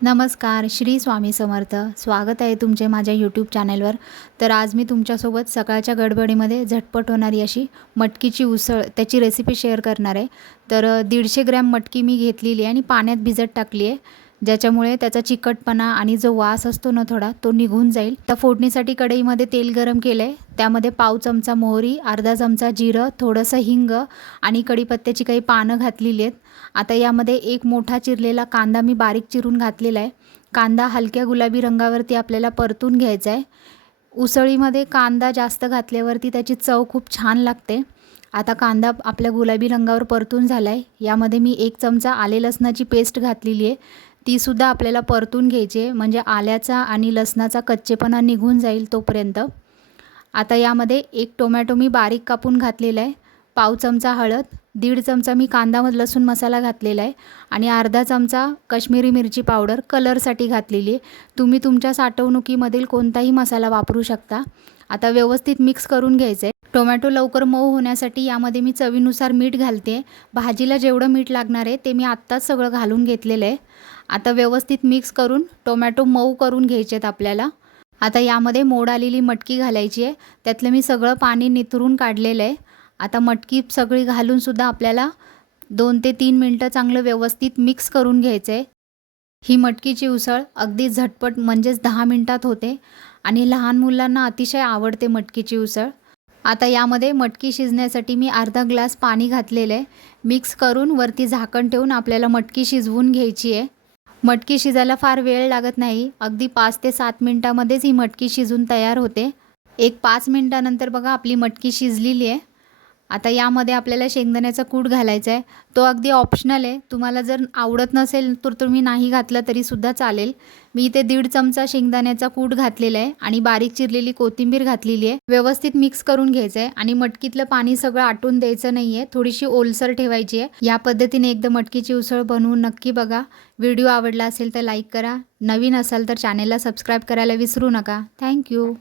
नमस्कार श्री स्वामी समर्थ. स्वागत आहे तुमचे माझ्या यूट्यूब चॅनलवर तर आज मी तुमच्यासोबत सकाळच्या गडबडीमध्ये झटपट होणारी अशी मटकीची उसळ त्याची रेसिपी शेअर करणार आहे. तर दीडशे ग्रॅम मटकी मी घेतलेली आहे आणि पाण्यात भिजत टाकली आहे. ज्याच्यामुळे त्याचा चिकटपणा आणि जो वास असतो ना थोडा तो निघून जाईल. त्या फोडणीसाठी कढईमध्ये तेल गरम केलं आहे त्यामध्ये पाव चमचा मोहरी अर्धा चमचा जिरं थोडंसं हिंग आणि कढीपत्त्याची काही पानं घातलेली आहेत. आता यामध्ये एक मोठा चिरलेला कांदा मी बारीक चिरून घातलेला आहे. कांदा हलक्या गुलाबी रंगावरती आपल्याला परतून घ्यायचा आहे. उसळीमध्ये कांदा जास्त घातल्यावरती त्याची चव खूप छान लागते. आता कांदा आपल्या गुलाबी रंगावर परतून झाला आहे यामध्ये मी एक चमचा आले लसणाची पेस्ट घातलेली आहे. तीसुद्धा आपल्याला परतून घ्यायची आहे. म्हणजे आल्याचा आणि लसणाचा कच्चेपणा निघून जाईल तोपर्यंत. आता यामध्ये एक टोमॅटो मी बारीक कापून घातलेला आहे. पाव चमचा हळद दीड चमचा मी कांदा लसूण मसाला घातलेला आहे. आणि अर्धा चमचा काश्मीरी मिरची पावडर कलरसाठी घातलेली आहे. तुम्ही तुमच्या साठवणुकीमधील कोणताही मसाला वापरू शकता. आता व्यवस्थित मिक्स करून घ्यायचं आहे टोमॅटो लवकर मऊ होण्यासाठी यामध्ये मी चवीनुसार मीठ घालते. भाजीला जेवढं मीठ लागणार आहे ते मी आत्ताच सगळं घालून घेतलेलं आहे. आता व्यवस्थित मिक्स करून टोमॅटो मऊ करून घ्यायचे आहेत आपल्याला. आता यामध्ये मोड आलेली मटकी घालायची आहे. त्यातलं मी सगळं पाणी नितरून काढलेलं आहे. आता मटकी सगळी घालूनसुद्धा आपल्याला दोन ते तीन मिनटं चांगलं व्यवस्थित मिक्स करून घ्यायचं आहे. ही मटकीची उसळ अगदी झटपट म्हणजेच दहा मिनटात होते. आणि लहान मुलांना अतिशय आवडते मटकीची उसळ. आता यामध्ये मटकी शिजण्यासाठी मी अर्धा ग्लास पाणी घातलेलं आहे. मिक्स करून वरती झाकण ठेवून आपल्याला मटकी शिजवून घ्यायची आहे. मटकी शिजायला फार वेळ लागत नाही. अगदी पाच ते सात मिनटामध्येच ही मटकी शिजून तयार होते. एक पाच मिनटानंतर बघा आपली मटकी शिजलेली आहे. आता यामध्ये आपल्याला शेंगदाण्याचा कूट घालायचा आहे. तो अगदी ऑप्शनल आहे. तुम्हाला जर आवडत नसेल तर तुम्ही नाही घातलं तरीसुद्धा चालेल. मी इथे दीड चमचा शेंगदाण्याचा कूट घातलेला आहे आणि बारीक चिरलेली कोथिंबीर घातलेली आहे. व्यवस्थित मिक्स करून घ्यायचं आहे आणि मटकीतलं पाणी सगळं आटून द्यायचं नाही आहे थोडीशी ओलसर ठेवायची आहे. या पद्धतीने एकदा मटकीची उसळ बनवून नक्की बघा. व्हिडिओ आवडला असेल तर लाईक करा. नवीन असाल तर चॅनेलला सबस्क्राईब करायला विसरू नका. थँक्यू